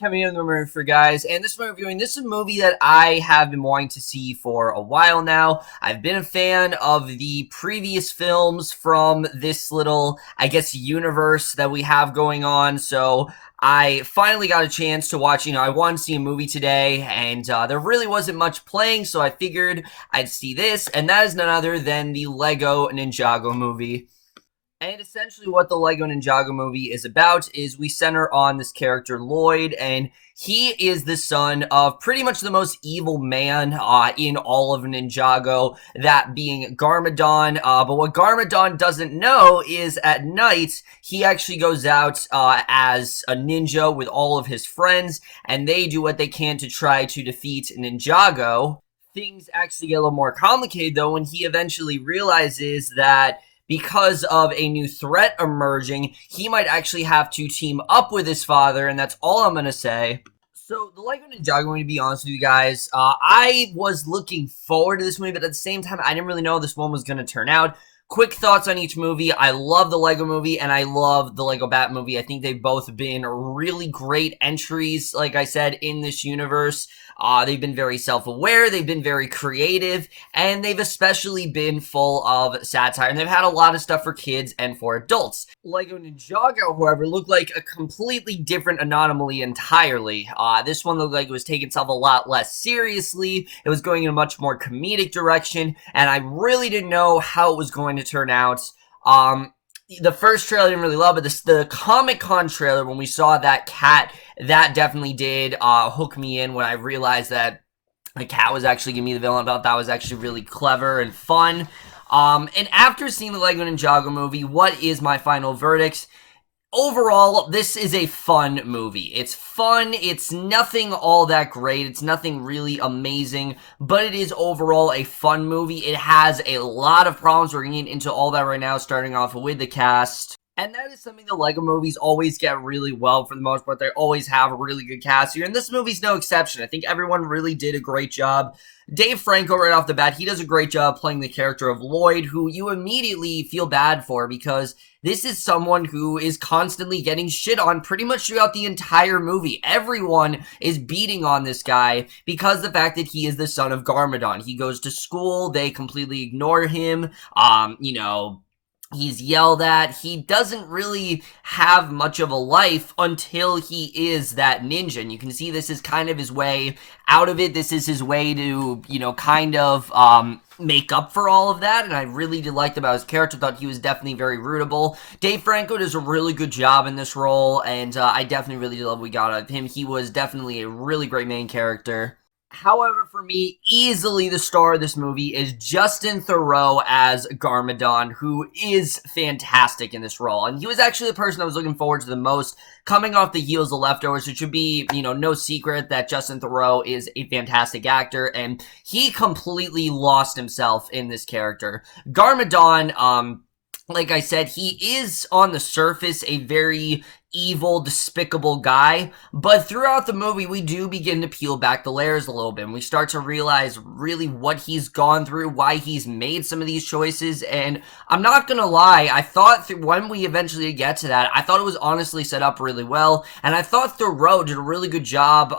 Kevin here in the movie for guys, and this movie reviewing. This is a movie that I have been wanting to see for a while now. I've been a fan of the previous films from this little, I guess, universe that we have going on, so I finally got a chance to watch, I wanted to see a movie today, and there really wasn't much playing, so I figured I'd see this, and that is none other than the Lego Ninjago movie. And essentially what the Lego Ninjago movie is about is we center on this character, Lloyd, and he is the son of pretty much the most evil man in all of Ninjago, that being Garmadon. But what Garmadon doesn't know is at night, he actually goes out as a ninja with all of his friends, and they do what they can to try to defeat Ninjago. Things actually get a little more complicated, though, when he eventually realizes that because of a new threat emerging, he might actually have to team up with his father, and that's all I'm going to say. So, the Lego Ninjago, I'm going to be honest with you guys, I was looking forward to this movie, but at the same time, I didn't really know how this one was going to turn out. Quick thoughts on each movie. I love the Lego movie, and I love the Lego Bat movie. I think they've both been really great entries, like I said, in this universe. They've been very self-aware, they've been very creative, and they've especially been full of satire, and they've had a lot of stuff for kids and for adults. Lego Ninjago, however, looked like a completely different anomaly entirely. This one looked like it was taking itself a lot less seriously, it was going in a much more comedic direction, and I really didn't know how it was going to turn out. The first trailer I didn't really love, but the Comic-Con trailer, when we saw that cat, that definitely did hook me in when I realized that the cat was actually giving me the villain. I thought that was actually really clever and fun. And after seeing the Lego Ninjago movie, what is my final verdict? Overall, this is a fun movie. It's fun, it's nothing all that great, it's nothing really amazing, but it is overall a fun movie. It has a lot of problems. We're getting into all that right now, starting off with the cast. And that is something the Lego movies always get really well for the most part. They always have a really good cast here, and this movie's no exception. I think everyone really did a great job. Dave Franco, right off the bat, he does a great job playing the character of Lloyd, who you immediately feel bad for because this is someone who is constantly getting shit on pretty much throughout the entire movie. Everyone is beating on this guy because of the fact that he is the son of Garmadon. He goes to school, they completely ignore him, he's yelled at. He doesn't really have much of a life until he is that ninja. And you can see this is kind of his way out of it. This is his way to, kind of make up for all of that. And I really did like about his character. Thought he was definitely very rootable. Dave Franco does a really good job in this role. And I definitely really did love what we got out of him. He was definitely a really great main character. However, for me, easily the star of this movie is Justin Theroux as Garmadon, who is fantastic in this role. And he was actually the person I was looking forward to the most, coming off the heels of Leftovers. It should be, no secret that Justin Theroux is a fantastic actor, and he completely lost himself in this character. Garmadon, like I said, he is on the surface a very evil, despicable guy, but throughout the movie, we do begin to peel back the layers a little bit, and we start to realize really what he's gone through, why he's made some of these choices, and I'm not gonna lie, I thought when we eventually get to that, I thought it was honestly set up really well, and I thought Theroux did a really good job,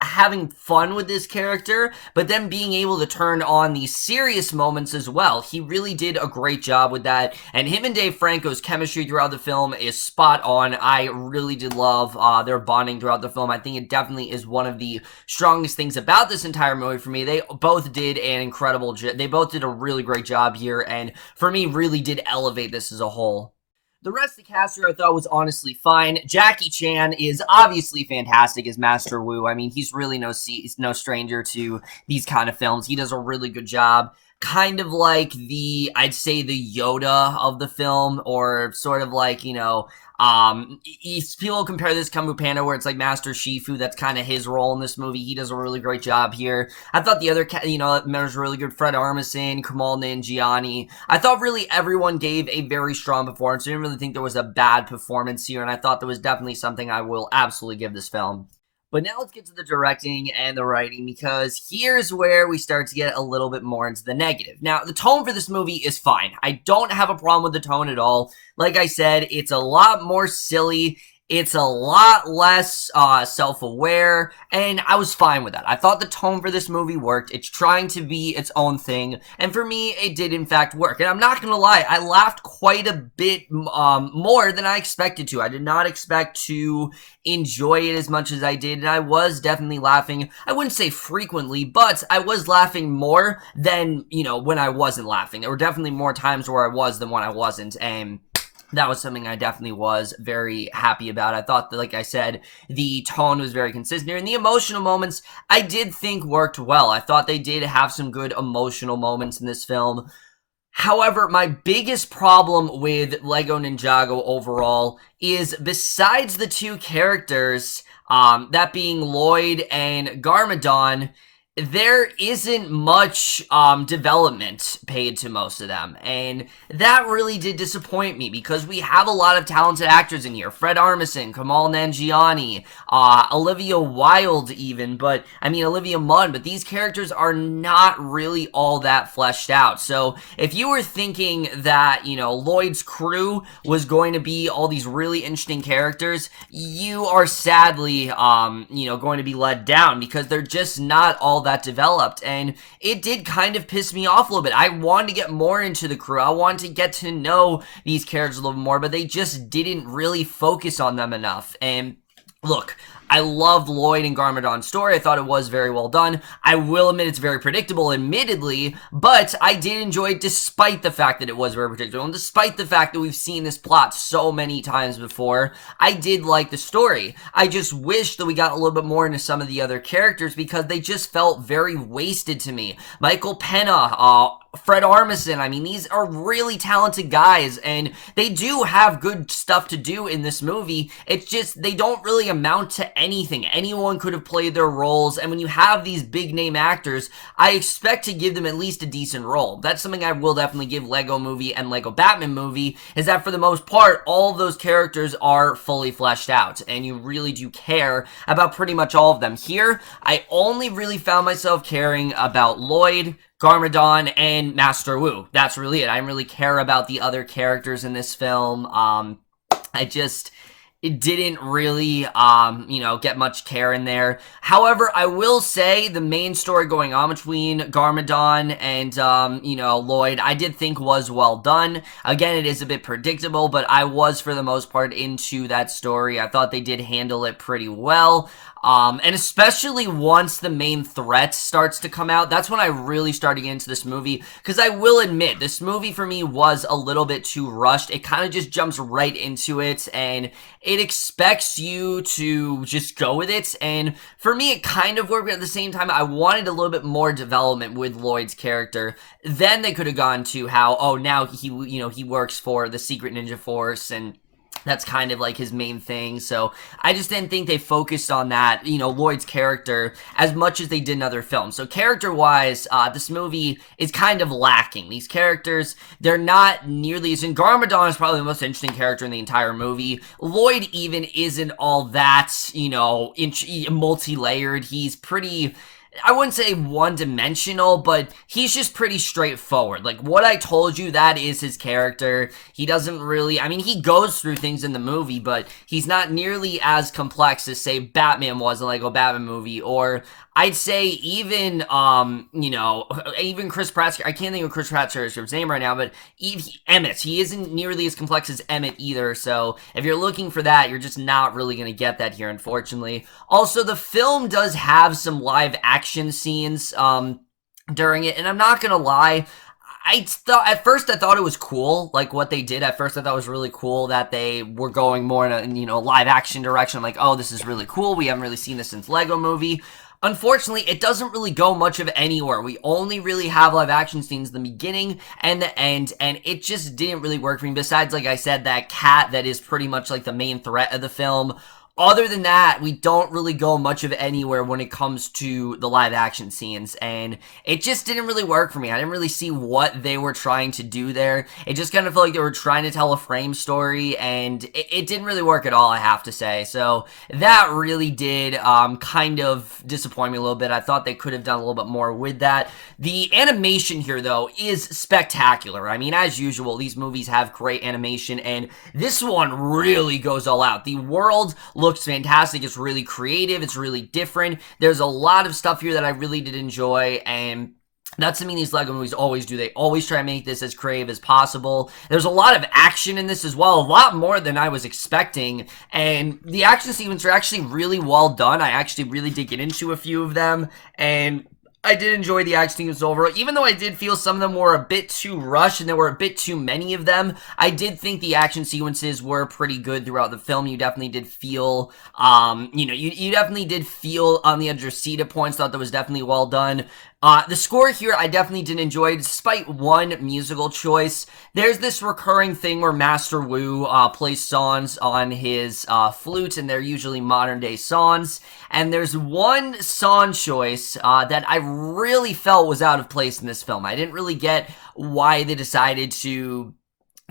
having fun with this character, but then being able to turn on these serious moments as well. He really did a great job with that, and him and Dave Franco's chemistry throughout the film is spot on. I really did love their bonding throughout the film. I think it definitely is one of the strongest things about this entire movie for me. They both did an incredible they both did a really great job here, and for me really did elevate this as a whole. The rest of the cast here I thought was honestly fine. Jackie Chan is obviously fantastic as Master Wu. I mean, he's really no stranger to these kind of films. He does a really good job. Kind of like I'd say the Yoda of the film, or sort of like, people compare this to Kung Fu Panda, where it's like Master Shifu. That's kind of his role in this movie. He does a really great job here. I thought the other, members were really good. Fred Armisen, Kumail Nanjiani. I thought really everyone gave a very strong performance. I didn't really think there was a bad performance here, and I thought there was definitely something I will absolutely give this film. But now let's get to the directing and the writing, because here's where we start to get a little bit more into the negative. Now, the tone for this movie is fine. I don't have a problem with the tone at all. Like I said, it's a lot more silly. It's a lot less self-aware, and I was fine with that. I thought the tone for this movie worked. It's trying to be its own thing, and for me, it did in fact work. And I'm not gonna lie, I laughed quite a bit more than I expected to. I did not expect to enjoy it as much as I did, and I was definitely laughing. I wouldn't say frequently, but I was laughing more than, when I wasn't laughing. There were definitely more times where I was than when I wasn't, and that was something I definitely was very happy about. I thought that, like I said, the tone was very consistent here, and the emotional moments I did think worked well. I thought they did have some good emotional moments in this film. However, my biggest problem with Lego Ninjago overall is, besides the two characters, that being Lloyd and Garmadon, there isn't much development paid to most of them, and that really did disappoint me because we have a lot of talented actors in here. Fred Armisen, Kumail Nanjiani, Olivia Wilde even, Olivia Munn, but these characters are not really all that fleshed out. So if you were thinking that, Lloyd's crew was going to be all these really interesting characters, you are sadly, going to be let down because they're just not all that developed, and it did kind of piss me off a little bit. I wanted to get more into the crew. I wanted to get to know these characters a little more, but they just didn't really focus on them enough. And look, I loved Lloyd and Garmadon's story. I thought it was very well done. I will admit it's very predictable, admittedly, but I did enjoy it despite the fact that it was very predictable, and despite the fact that we've seen this plot so many times before. I did like the story. I just wish that we got a little bit more into some of the other characters because they just felt very wasted to me. Michael Peña, Fred Armisen, these are really talented guys, and they do have good stuff to do in this movie. It's just, they don't really amount to anything. Anyone could have played their roles, and when you have these big-name actors, I expect to give them at least a decent role. That's something I will definitely give Lego Movie and Lego Batman Movie, is that for the most part, all of those characters are fully fleshed out, and you really do care about pretty much all of them. Here, I only really found myself caring about Lloyd, Garmadon, and Master Wu. That's really it. I didn't really care about the other characters in this film. It didn't really, get much care in there. However, I will say the main story going on between Garmadon and, Lloyd, I did think was well done. Again, it is a bit predictable, but I was, for the most part, into that story. I thought they did handle it pretty well. And especially once the main threat starts to come out, that's when I really started getting into this movie, because I will admit, this movie for me was a little bit too rushed. It kind of just jumps right into it, and it expects you to just go with it, and for me, it kind of worked, but at the same time, I wanted a little bit more development with Lloyd's character. Then they could have gone to how, now he works for the Secret Ninja Force, and that's kind of like his main thing. So I just didn't think they focused on that, Lloyd's character as much as they did in other films. So character-wise, this movie is kind of lacking. These characters, they're not nearly as... And Garmadon is probably the most interesting character in the entire movie. Lloyd even isn't all that, multi-layered. He's pretty... I wouldn't say one-dimensional, but he's just pretty straightforward. Like, what I told you, that is his character. He doesn't really... he goes through things in the movie, but he's not nearly as complex as, say, Batman was in Lego Batman Movie, or... I'd say even, even Chris Pratt's... I can't think of Chris Pratt's character's name right now, but Emmett. He isn't nearly as complex as Emmett either, so if you're looking for that, you're just not really going to get that here, unfortunately. Also, the film does have some live action scenes, during it, and I'm not going to lie, at first I thought it was cool, like what they did. At first I thought it was really cool that they were going more in a live action direction. I'm like, oh, this is really cool. We haven't really seen this since Lego Movie. Unfortunately, it doesn't really go much of anywhere. We only really have live action scenes in the beginning and the end, and it just didn't really work for me. Besides, like I said, that cat that is pretty much like the main threat of the film. other than that, we don't really go much of anywhere when it comes to the live action scenes, and it just didn't really work for me. I didn't really see what they were trying to do there. It just kind of felt like they were trying to tell a frame story, and it didn't really work at all, I have to say. So that really did kind of disappoint me a little bit. I thought they could have done a little bit more with that. The animation here, though, is spectacular. I mean, as usual, these movies have great animation, and this one really goes all out. The world looks fantastic. It's really creative. It's really different. There's a lot of stuff here that I really did enjoy, and that's something these LEGO movies always do. They always try to make this as creative as possible. There's a lot of action in this as well, a lot more than I was expecting, and the action sequences are actually really well done. I actually really did get into a few of them, and I did enjoy the action sequences overall, even though I did feel some of them were a bit too rushed and there were a bit too many of them. I did think the action sequences were pretty good throughout the film. You definitely did feel, you definitely did feel on the edge of your seat at points. Thought that was definitely well done. The score here, I definitely did enjoy, despite one musical choice. There's this recurring thing where Master Wu plays songs on his flute, and they're usually modern-day songs. And there's one song choice that I really felt was out of place in this film. I didn't really get why they decided to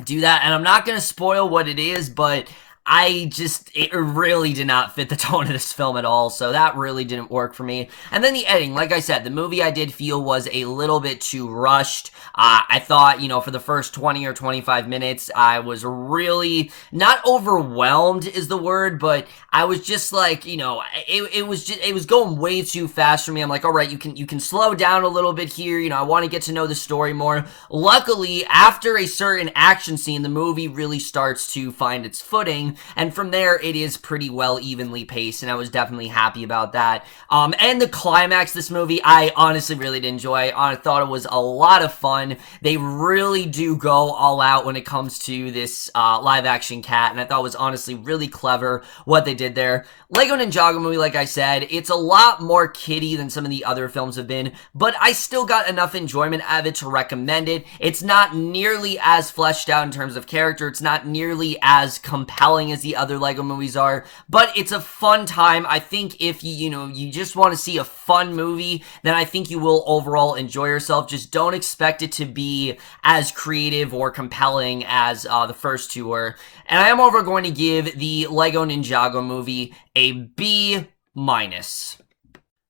do that, and I'm not going to spoil what it is, but it really did not fit the tone of this film at all, so that really didn't work for me. And then the editing, like I said, the movie I did feel was a little bit too rushed. I thought, for the first 20 or 25 minutes, I was really, not overwhelmed is the word, but I was just like, it was going way too fast for me. I'm like, all right, you can slow down a little bit here, I want to get to know the story more. Luckily, after a certain action scene, the movie really starts to find its footing, and from there, it is pretty well evenly paced, and I was definitely happy about that. And the climax of this movie, I honestly really did enjoy. I thought it was a lot of fun. They really do go all out when it comes to this live-action cat, and I thought it was honestly really clever what they did there. Lego Ninjago movie, like I said, it's a lot more kiddie than some of the other films have been, but I still got enough enjoyment out of it to recommend it. It's not nearly as fleshed out in terms of character. It's not nearly as compelling as the other Lego movies are, but it's a fun time. I think if you just want to see a fun movie, then I think you will overall enjoy yourself. Just don't expect it to be as creative or compelling as the first two were. And I am going to give the Lego Ninjago movie a B-.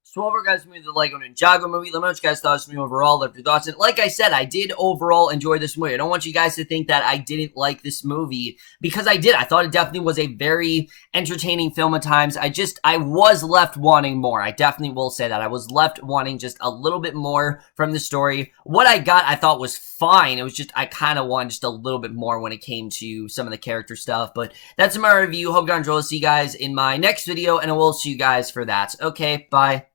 So overall, guys, the Lego Ninjago movie. Let me know what you guys thought of this movie overall. Let your thoughts. And like I said, I did overall enjoy this movie. I don't want you guys to think that I didn't like this movie, because I did. I thought it definitely was a very entertaining film at times. I was left wanting more. I definitely will say that. I was left wanting just a little bit more from the story. What I got, I thought was fine. It was just, I kind of wanted just a little bit more when it came to some of the character stuff. But that's my review. Hope you enjoyed. See you guys in my next video, and I will see you guys for that. Okay, bye.